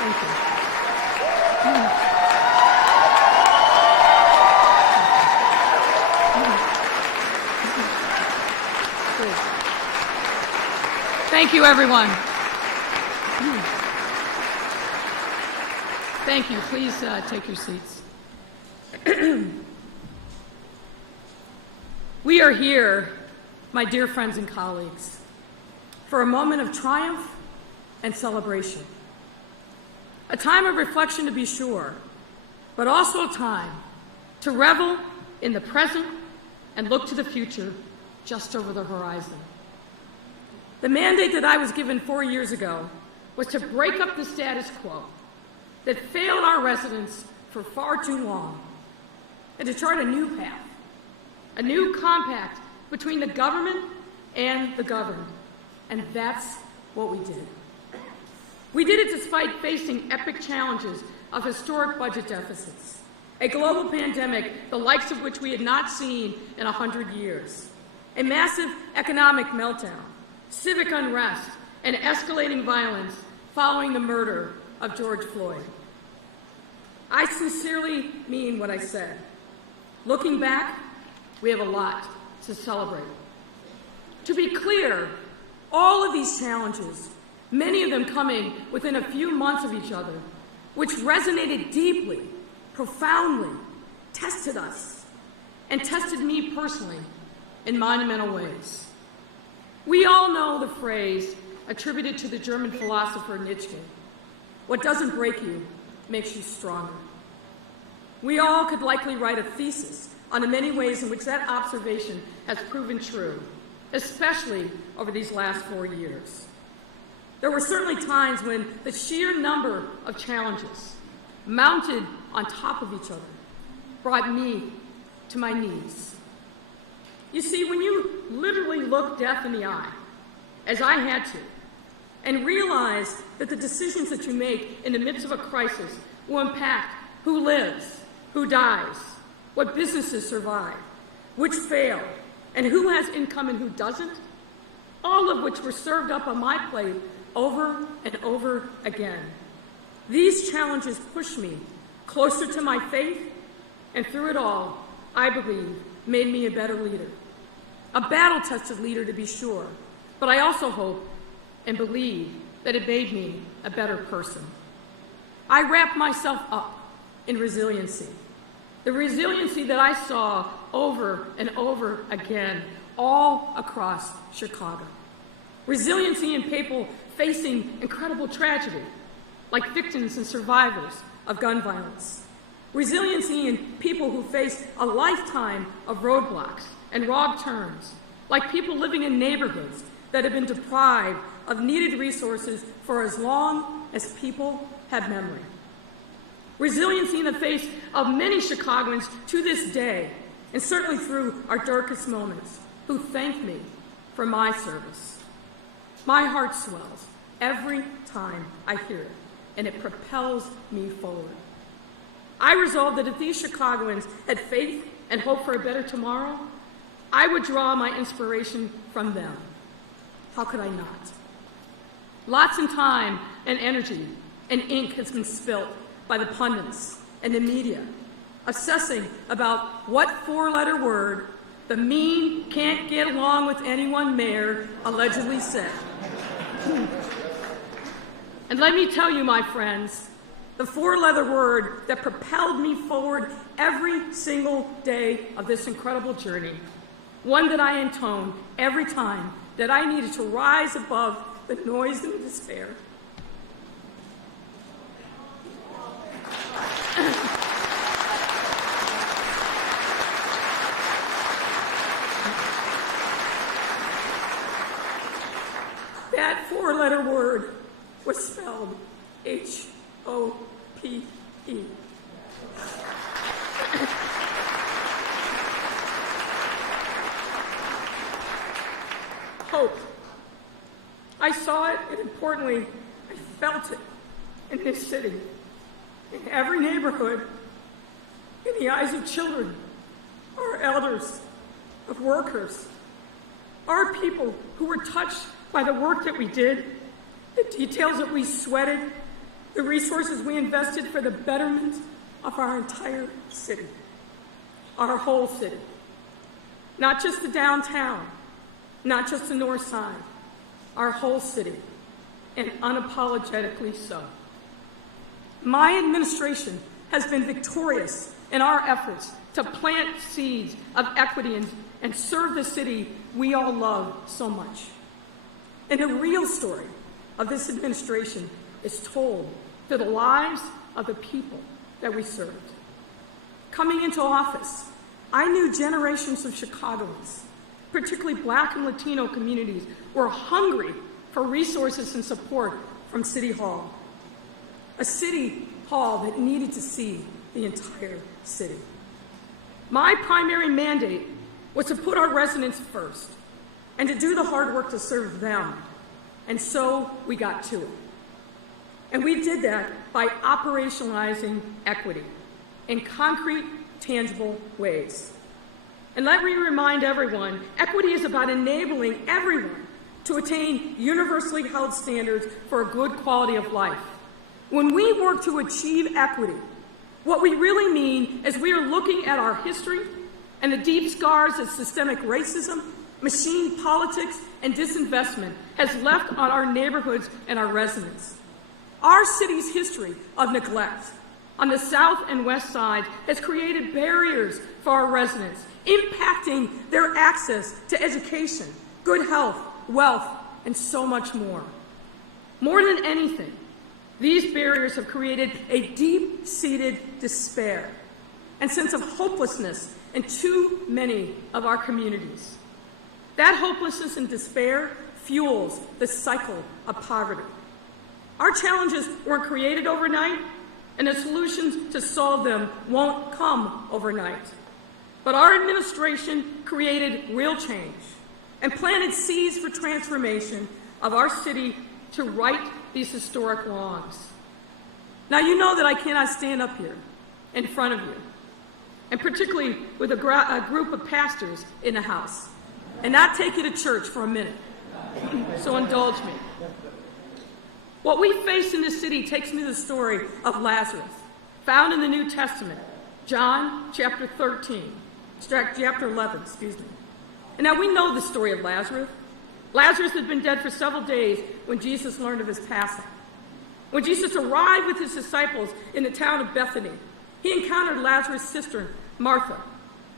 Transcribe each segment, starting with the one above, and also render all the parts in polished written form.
Thank you. Thank you, everyone. Thank you. Please take your seats. We are here, my dear friends and colleagues, for a moment of triumph and celebration. A time of reflection, to be sure, but also a time to revel in the present and look to the future just over the horizon. The mandate that I was given 4 years ago was to break up the status quo that failed our residents for far too long, and to chart a new path, a new compact between the government and the governed. And that's what we did. We did it despite facing epic challenges of historic budget deficits, a global pandemic, the likes of which we had not seen in 100 years, a massive economic meltdown, civic unrest, and escalating violence following the murder of George Floyd. I sincerely mean what I said. Looking back, we have a lot to celebrate. To be clear, all of these challenges, many of them coming within a few months of each other, which resonated deeply, profoundly, tested us, and tested me personally in monumental ways. We all know the phrase attributed to the German philosopher Nietzsche, "What doesn't break you makes you stronger." We all could likely write a thesis on the many ways in which that observation has proven true, especially over these last 4 years. There were certainly times when the sheer number of challenges mounted on top of each other brought me to my knees. You see, when you literally look death in the eye, as I had to, and realize that the decisions that you make in the midst of a crisis will impact who lives, who dies, what businesses survive, which fail, and who has income and who doesn't, all of which were served up on my plate over and over again. These challenges pushed me closer to my faith, and through it all, I believe, made me a better leader. A battle-tested leader, to be sure, but I also hope and believe that it made me a better person. I wrapped myself up in resiliency, the resiliency that I saw over and over again all across Chicago. Resiliency in people facing incredible tragedy, like victims and survivors of gun violence. Resiliency in people who face a lifetime of roadblocks and wrong turns, like people living in neighborhoods that have been deprived of needed resources for as long as people have memory. Resiliency in the face of many Chicagoans to this day, and certainly through our darkest moments, who thank me for my service. My heart swells every time I hear it, and it propels me forward. I resolved that if these Chicagoans had faith and hope for a better tomorrow, I would draw my inspiration from them. How could I not? Lots of time and energy and ink has been spilt by the pundits and the media, obsessing about what four-letter word the mean can't get along with anyone mayor allegedly said. And let me tell you, my friends, the four-letter word that propelled me forward every single day of this incredible journey, one that I intoned every time that I needed to rise above the noise and the despair. That four-letter word was spelled H-O-P-E. Hope. I saw it, and importantly, I felt it in this city, in every neighborhood, in the eyes of children, our elders, of workers, our people who were touched by the work that we did, the details that we sweated, the resources we invested for the betterment of our entire city, our whole city. Not just the downtown, not just the north side, our whole city, and unapologetically so. My administration has been victorious in our efforts to plant seeds of equity and serve the city we all love so much. And the real story of this administration is told through the lives of the people that we served. Coming into office, I knew generations of Chicagoans, particularly Black and Latino communities, were hungry for resources and support from City Hall, a city hall that needed to see the entire city. My primary mandate was to put our residents first and to do the hard work to serve them, and so we got to it. And we did that by operationalizing equity in concrete, tangible ways. And let me remind everyone, equity is about enabling everyone to attain universally held standards for a good quality of life. When we work to achieve equity, what we really mean is we are looking at our history and the deep scars that systemic racism, machine politics, and disinvestment has left on our neighborhoods and our residents. Our city's history of neglect on the south and west side has created barriers for our residents, impacting their access to education, good health, wealth, and so much more. More than anything, these barriers have created a deep-seated despair and sense of hopelessness in too many of our communities. That hopelessness and despair fuels the cycle of poverty. Our challenges weren't created overnight, and the solutions to solve them won't come overnight. But our administration created real change and planted seeds for transformation of our city to right these historic wrongs. Now, you know that I cannot stand up here in front of you, and particularly with a group of pastors in the house, and not take you to church for a minute. So indulge me. What we face in this city takes me to the story of Lazarus, found in the New Testament, John chapter 13, chapter 11, excuse me. And now we know the story of Lazarus. Lazarus had been dead for several days when Jesus learned of his passing. When Jesus arrived with his disciples in the town of Bethany, he encountered Lazarus' sister, Martha.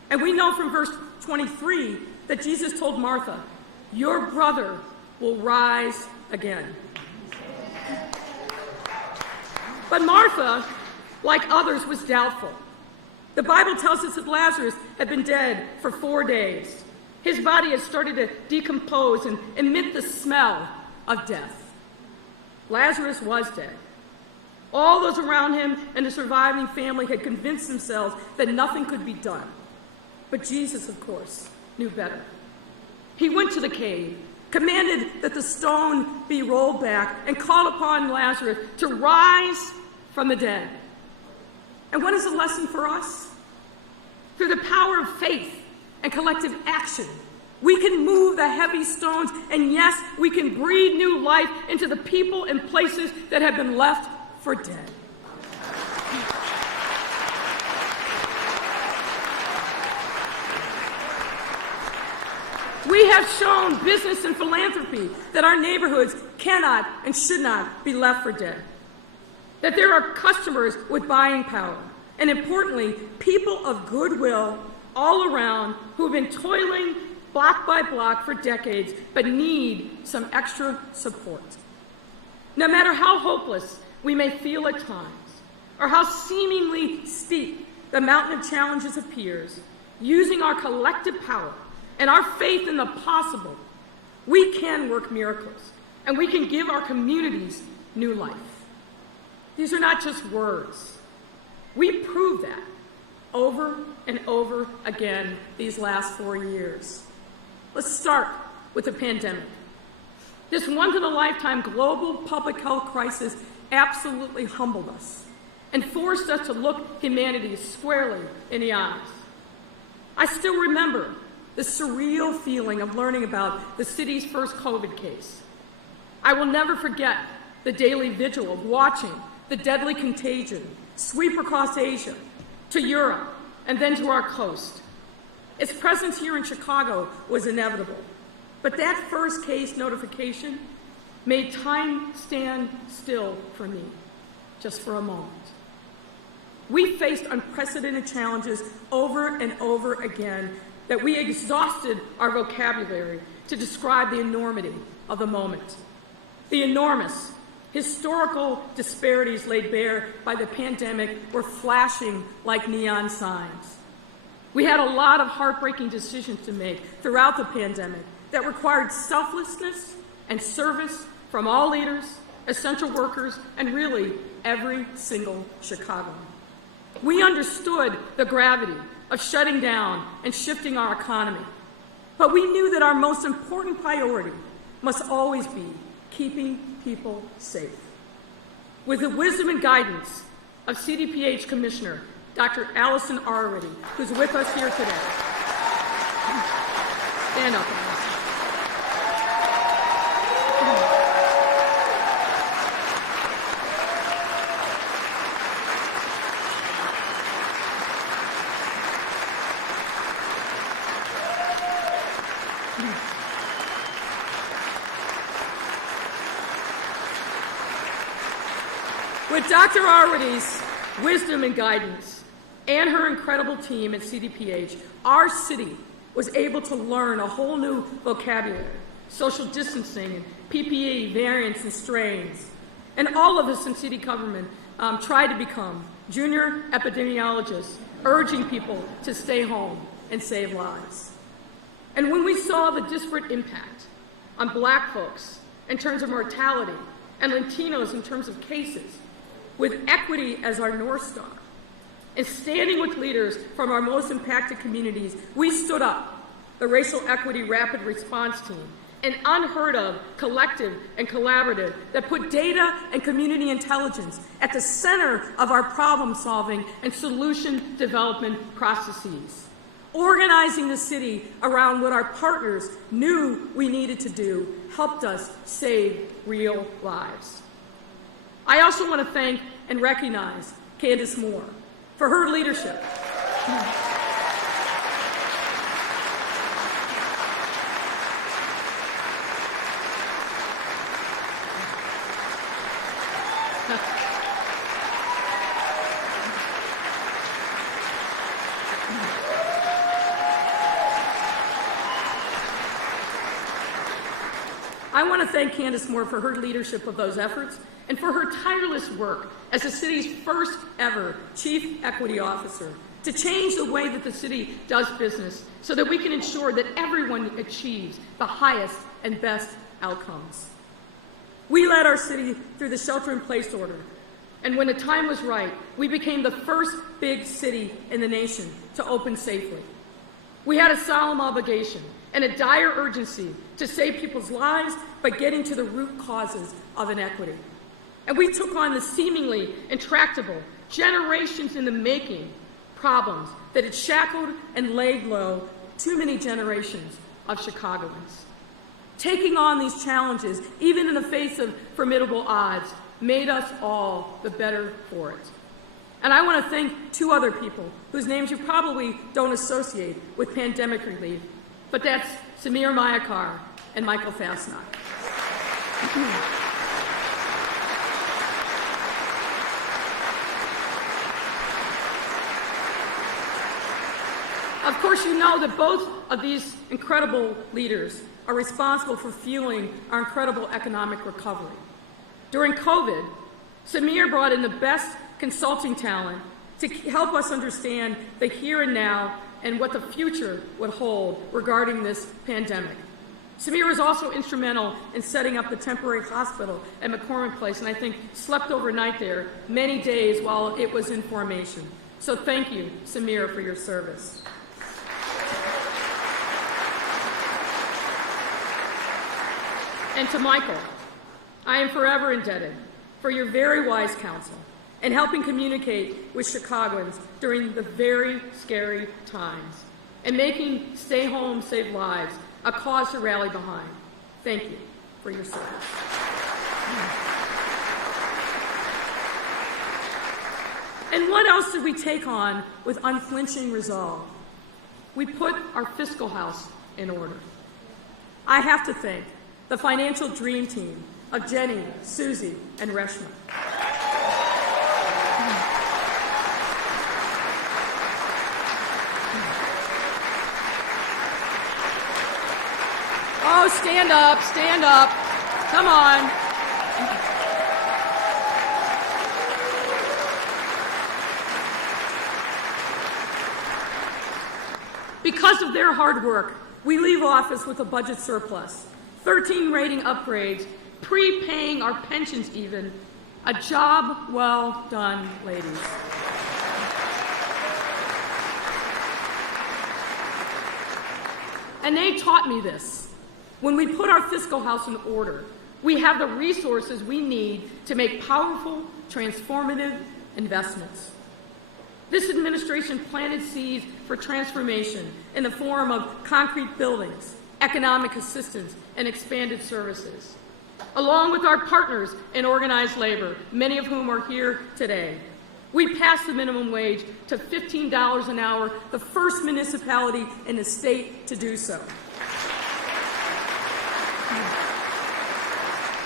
And we know from verse 23 that Jesus told Martha, "Your brother will rise again." But Martha, like others, was doubtful. The Bible tells us that Lazarus had been dead for 4 days. His body had started to decompose and emit the smell of death. Lazarus was dead. All those around him and the surviving family had convinced themselves that nothing could be done. But Jesus, of course, knew better. He went to the cave, commanded that the stone be rolled back, and called upon Lazarus to rise from the dead. And what is the lesson for us? Through the power of faith and collective action, we can move the heavy stones, and yes, we can breathe new life into the people and places that have been left for dead. We have shown business and philanthropy that our neighborhoods cannot and should not be left for dead. That there are customers with buying power, and importantly, people of goodwill all around who have been toiling block by block for decades but need some extra support. No matter how hopeless we may feel at times, or how seemingly steep the mountain of challenges appears, using our collective power and our faith in the possible, we can work miracles, and we can give our communities new life. These are not just words. We prove that over and over again these last 4 years. Let's start with the pandemic. This once-in-a-lifetime global public health crisis absolutely humbled us and forced us to look humanity squarely in the eyes. I still remember the surreal feeling of learning about the city's first COVID case. I will never forget the daily vigil of watching the deadly contagion sweep across Asia, to Europe, and then to our coast. Its presence here in Chicago was inevitable, but that first case notification made time stand still for me, just for a moment. We faced unprecedented challenges over and over again that we exhausted our vocabulary to describe the enormity of the moment. The enormous historical disparities laid bare by the pandemic were flashing like neon signs. We had a lot of heartbreaking decisions to make throughout the pandemic that required selflessness and service from all leaders, essential workers, and really every single Chicagoan. We understood the gravity of shutting down and shifting our economy, but we knew that our most important priority must always be keeping people safe. With the wisdom and guidance of CDPH Commissioner Dr. Allison Arwady, who's with us here today. Stand up, Allison. With Dr. Arwady's wisdom and guidance and her incredible team at CDPH, our city was able to learn a whole new vocabulary, social distancing, and PPE, variants and strains. And all of us in city government tried to become junior epidemiologists, urging people to stay home and save lives. And when we saw the disparate impact on Black folks in terms of mortality and Latinos in terms of cases, with equity as our North Star, and standing with leaders from our most impacted communities, we stood up the Racial Equity Rapid Response Team, an unheard of collective and collaborative that put data and community intelligence at the center of our problem solving and solution development processes, organizing the city around what our partners knew we needed to do helped us save real lives. I also want to thank and recognize Candace Moore for her leadership. I want to thank Candace Moore for her leadership of those efforts and for her tireless work as the city's first ever Chief Equity Officer to change the way that the city does business so that we can ensure that everyone achieves the highest and best outcomes. We led our city through the shelter-in-place order, and when the time was right, we became the first big city in the nation to open safely. We had a solemn obligation and a dire urgency to save people's lives by getting to the root causes of inequity. And we took on the seemingly intractable, generations in the making problems that had shackled and laid low too many generations of Chicagoans. Taking on these challenges, even in the face of formidable odds, made us all the better for it. And I want to thank two other people whose names you probably don't associate with pandemic relief, but that's Samir Mayakar and Michael Fastnock. Of course, you know that both of these incredible leaders are responsible for fueling our incredible economic recovery. During COVID, Samir brought in the best consulting talent to help us understand the here and now and what the future would hold regarding this pandemic. Samir was also instrumental in setting up the temporary hospital at McCormick Place, and I think slept overnight there many days while it was in formation. So thank you, Samir, for your service. And to Michael, I am forever indebted for your very wise counsel and helping communicate with Chicagoans during the very scary times and making Stay Home, Save Lives a cause to rally behind. Thank you for your service. And what else did we take on with unflinching resolve? We put our fiscal house in order. I have to thank the financial dream team of Jenny, Susie, and Reshma. Oh, stand up, stand up. Come on. Because of their hard work, we leave office with a budget surplus, 13 rating upgrades, prepaying our pensions even, a job well done, ladies. And they taught me this. When we put our fiscal house in order, we have the resources we need to make powerful, transformative investments. This administration planted seeds for transformation in the form of concrete buildings, economic assistance, and expanded services. Along with our partners in organized labor, many of whom are here today, we passed the minimum wage to $15 an hour, the first municipality in the state to do so.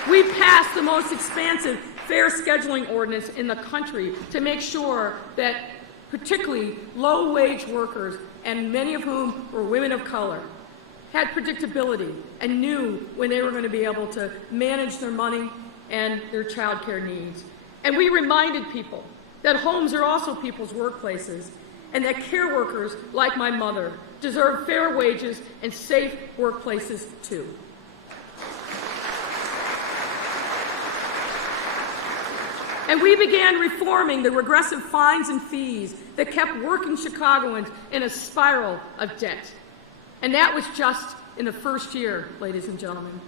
We passed the most expansive fair scheduling ordinance in the country to make sure that particularly low-wage workers, and many of whom were women of color, had predictability and knew when they were going to be able to manage their money and their child care needs. And we reminded people that homes are also people's workplaces and that care workers, like my mother, deserve fair wages and safe workplaces too. And we began reforming the regressive fines and fees that kept working Chicagoans in a spiral of debt. And that was just in the first year, ladies and gentlemen.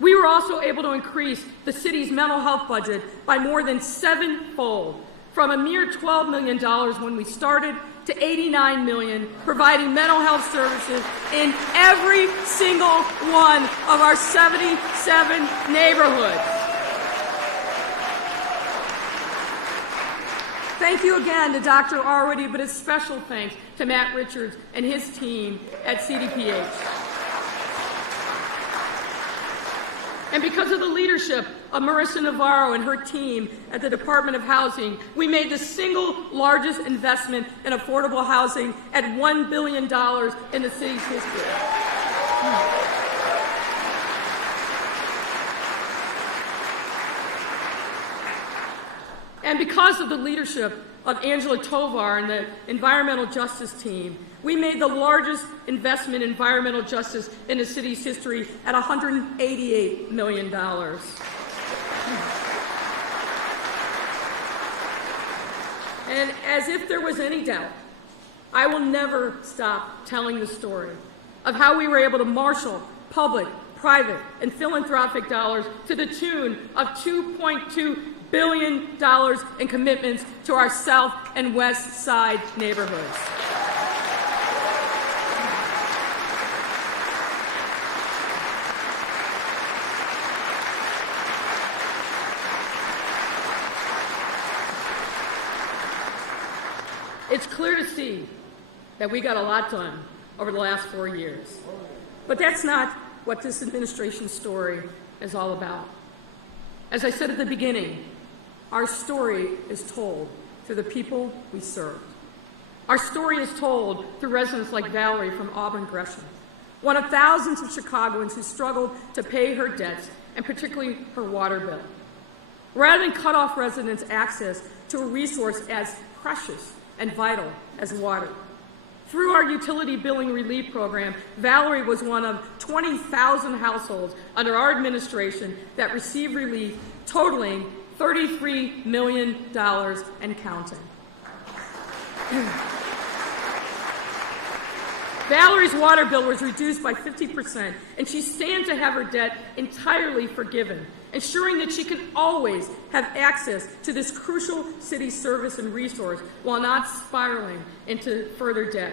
We were also able to increase the city's mental health budget by more than sevenfold, from a mere $12 million when we started to $89 million, providing mental health services in every single one of our 77 neighborhoods. Thank you again to Dr. Arwady, but a special thanks to Matt Richards and his team at CDPH. And because of the leadership of Marissa Navarro and her team at the Department of Housing, we made the single largest investment in affordable housing at $1 billion in the city's history. And because of the leadership of Angela Tovar and the environmental justice team, we made the largest investment in environmental justice in the city's history at $188 million. And as if there was any doubt, I will never stop telling the story of how we were able to marshal public, private, and philanthropic dollars to the tune of $2.2 billion in commitments to our South and West Side neighborhoods. It's clear to see that we got a lot done over the last 4 years. But that's not what this administration's story is all about. As I said at the beginning, our story is told through the people we serve. Our story is told through residents like Valerie from Auburn Gresham, one of thousands of Chicagoans who struggled to pay her debts, and particularly her water bill. Rather than cut off residents' access to a resource as precious and vital as water, through our utility billing relief program, Valerie was one of 20,000 households under our administration that received relief totaling $33 million and counting. Valerie's water bill was reduced by 50%, and she stands to have her debt entirely forgiven, ensuring that she can always have access to this crucial city service and resource while not spiraling into further debt.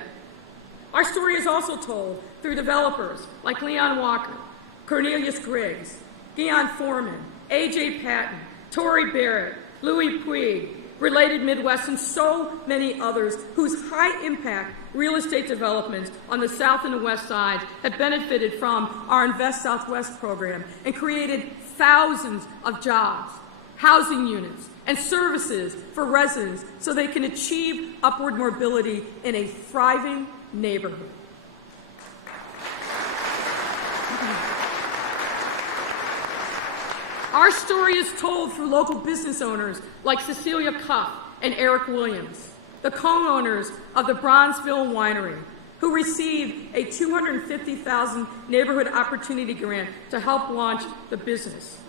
Our story is also told through developers like Leon Walker, Cornelius Griggs, Dion Foreman, A.J. Patton, Tory Barrett, Louis Puig, Related Midwest, and so many others whose high-impact real estate developments on the South and the West Side have benefited from our Invest Southwest program and created thousands of jobs, housing units, and services for residents so they can achieve upward mobility in a thriving neighborhood. Our story is told through local business owners like Cecilia Cuff and Eric Williams, the co-owners of the Bronzeville Winery, who received a $250,000 neighborhood opportunity grant to help launch the business.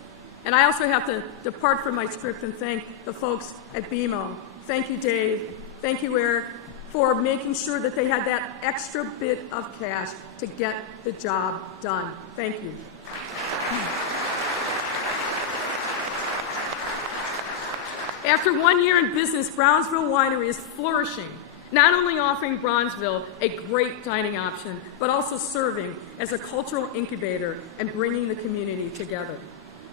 And I also have to depart from my script and thank the folks at BMO. Thank you, Dave. Thank you, Eric, for making sure that they had that extra bit of cash to get the job done. Thank you. After 1 year in business, Bronzeville Winery is flourishing, not only offering Bronzeville a great dining option, but also serving as a cultural incubator and bringing the community together.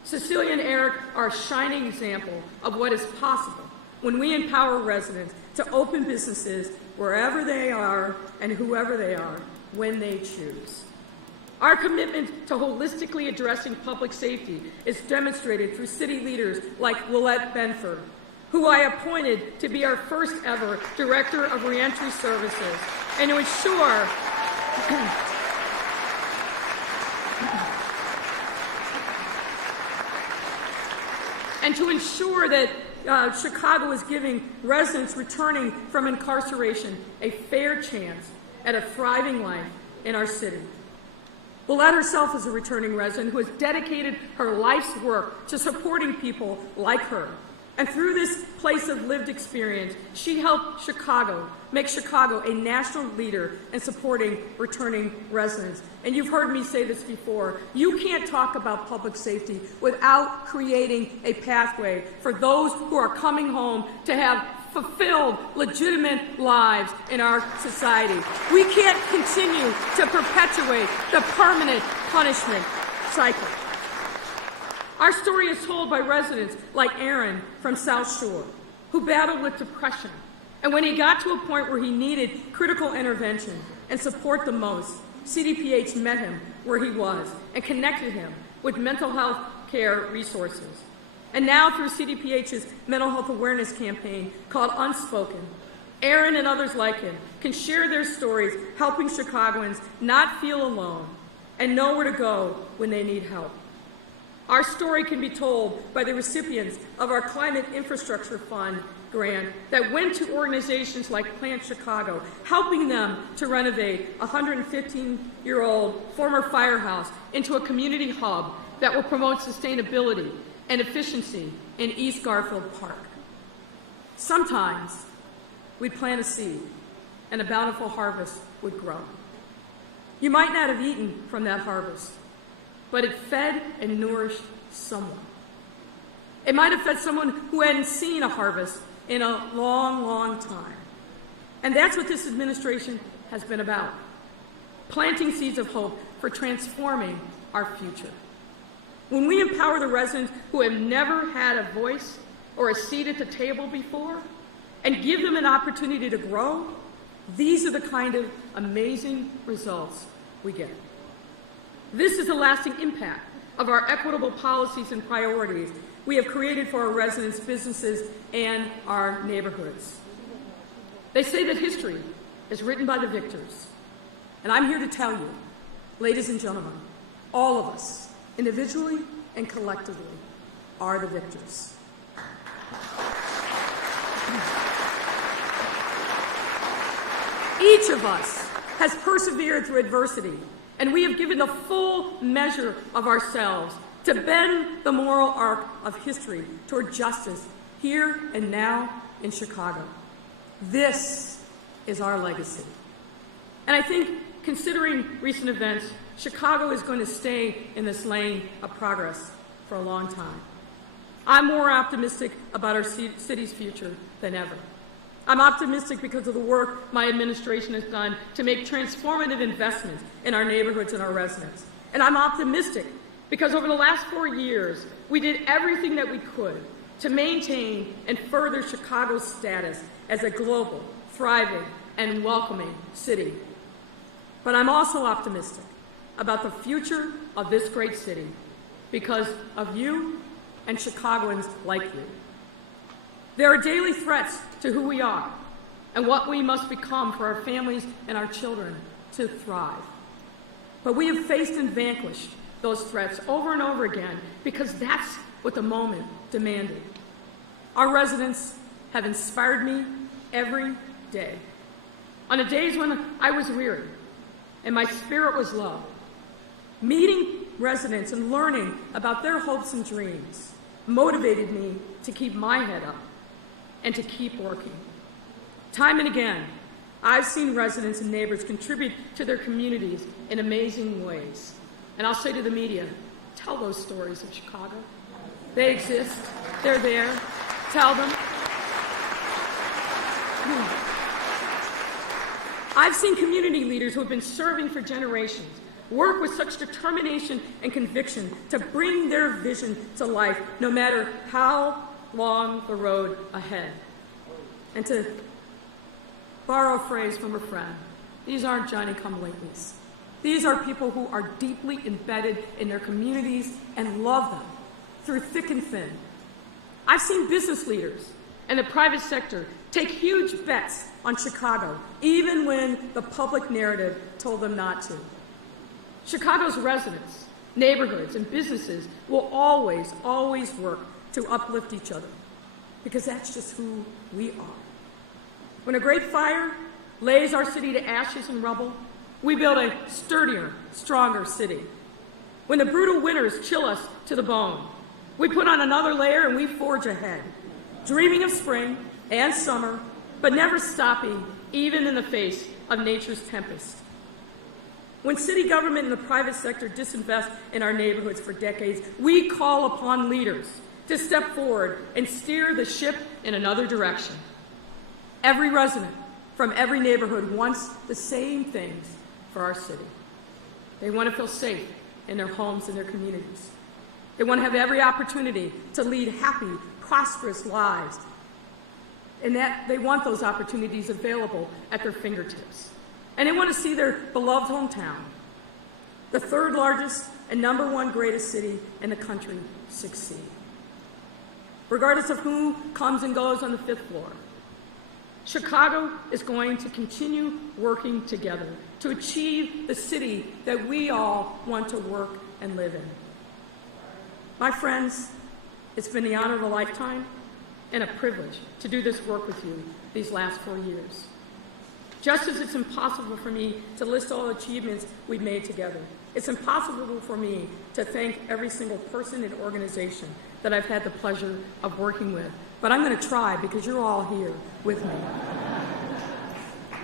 Cecilia and Eric are a shining example of what is possible when we empower residents to open businesses wherever they are and whoever they are when they choose. Our commitment to holistically addressing public safety is demonstrated through city leaders like Willette Benford, who I appointed to be our first ever Director of Reentry Services, and to ensure that Chicago is giving residents returning from incarceration a fair chance at a thriving life in our city. Willette herself is a returning resident who has dedicated her life's work to supporting people like her. And through this place of lived experience, she helped make Chicago a national leader in supporting returning residents. And you've heard me say this before, you can't talk about public safety without creating a pathway for those who are coming home to have fulfilled, legitimate lives in our society. We can't continue to perpetuate the permanent punishment cycle. Our story is told by residents like Aaron from South Shore, who battled with depression, and when he got to a point where he needed critical intervention and support the most, CDPH met him where he was and connected him with mental health care resources. And now through CDPH's mental health awareness campaign called Unspoken, Aaron and others like him can share their stories, helping Chicagoans not feel alone and know where to go when they need help. Our story can be told by the recipients of our Climate Infrastructure Fund grant that went to organizations like Plant Chicago, helping them to renovate a 115-year-old former firehouse into a community hub that will promote sustainability and efficiency in East Garfield Park. Sometimes we'd plant a seed and a bountiful harvest would grow. You might not have eaten from that harvest, but it fed and nourished someone. It might have fed someone who hadn't seen a harvest in a long, long time. And that's what this administration has been about, planting seeds of hope for transforming our future. When we empower the residents who have never had a voice or a seat at the table before and give them an opportunity to grow, these are the kind of amazing results we get. This is the lasting impact of our equitable policies and priorities we have created for our residents, businesses, and our neighborhoods. They say that history is written by the victors. And I'm here to tell you, ladies and gentlemen, all of us, individually and collectively, are the victors. Each of us has persevered through adversity, and we have given the full measure of ourselves to bend the moral arc of history toward justice here and now in Chicago. This is our legacy. And I think, considering recent events, Chicago is going to stay in this lane of progress for a long time. I'm more optimistic about our city's future than ever. I'm optimistic because of the work my administration has done to make transformative investments in our neighborhoods and our residents. And I'm optimistic because over the last 4 years, we did everything that we could to maintain and further Chicago's status as a global, thriving, and welcoming city. But I'm also optimistic about the future of this great city because of you and Chicagoans like you. There are daily threats to who we are and what we must become for our families and our children to thrive. But we have faced and vanquished those threats over and over again because that's what the moment demanded. Our residents have inspired me every day. On the days when I was weary and my spirit was low, meeting residents and learning about their hopes and dreams motivated me to keep my head up and to keep working. Time and again, I've seen residents and neighbors contribute to their communities in amazing ways. And I'll say to the media, tell those stories of Chicago. They exist. They're there. Tell them. I've seen community leaders who have been serving for generations work with such determination and conviction to bring their vision to life, no matter how long the road ahead. And to borrow a phrase from a friend, these aren't Johnny-come-latelys. These are people who are deeply embedded in their communities and love them through thick and thin. I've seen business leaders and the private sector take huge bets on Chicago, even when the public narrative told them not to. Chicago's residents, neighborhoods, and businesses will always, always work to uplift each other, because that's just who we are. When a great fire lays our city to ashes and rubble, we build a sturdier, stronger city. When the brutal winters chill us to the bone, we put on another layer and we forge ahead, dreaming of spring and summer, but never stopping even in the face of nature's tempest. When city government and the private sector disinvest in our neighborhoods for decades, we call upon leaders to step forward and steer the ship in another direction. Every resident from every neighborhood wants the same things for our city. They want to feel safe in their homes and their communities. They want to have every opportunity to lead happy, prosperous lives, and that they want those opportunities available at their fingertips. And they want to see their beloved hometown, the third largest and #1 greatest city in the country, succeed. Regardless of who comes and goes on the 5th floor, Chicago is going to continue working together to achieve the city that we all want to work and live in. My friends, it's been the honor of a lifetime and a privilege to do this work with you these last 4 years. Just as it's impossible for me to list all the achievements we've made together, it's impossible for me to thank every single person and organization that I've had the pleasure of working with. But I'm going to try because you're all here with me.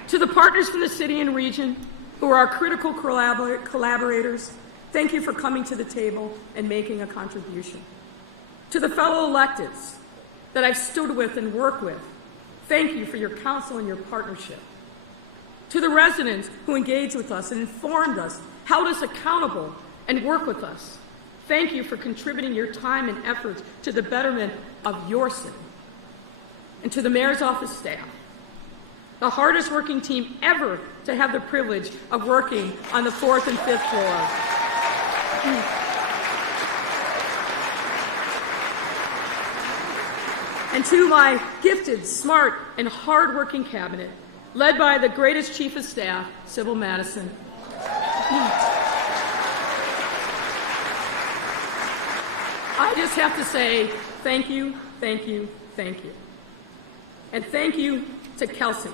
To the partners from the city and region who are our critical collaborators, thank you for coming to the table and making a contribution. To the fellow electeds that I've stood with and worked with, thank you for your counsel and your partnership. To the residents who engaged with us and informed us, held us accountable, and worked with us, thank you for contributing your time and efforts to the betterment of your city. And to the mayor's office staff, the hardest working team ever to have the privilege of working on the 4th and 5th floor. And to my gifted, smart, and hard-working cabinet, led by the greatest chief of staff, Sybil Madison. I just have to say thank you, thank you, thank you. And thank you to Kelsey.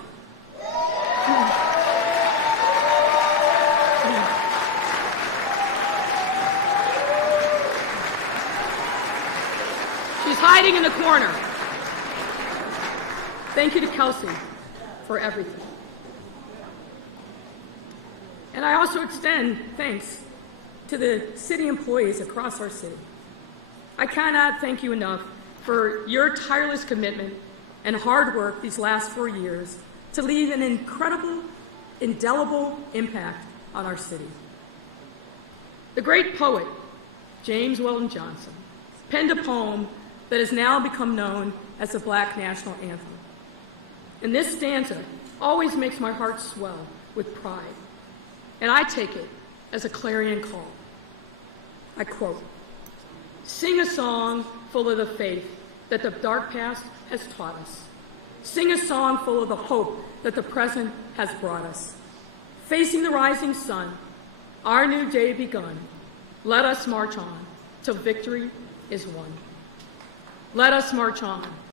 She's hiding in the corner. Thank you to Kelsey for everything. And I also extend thanks to the city employees across our city. I cannot thank you enough for your tireless commitment and hard work these last 4 years to leave an incredible, indelible impact on our city. The great poet, James Weldon Johnson, penned a poem that has now become known as the Black National Anthem. And this stanza always makes my heart swell with pride, and I take it as a clarion call. I quote, "Sing a song full of the faith that the dark past has taught us. Sing a song full of the hope that the present has brought us. Facing the rising sun, our new day begun, let us march on till victory is won." Let us march on.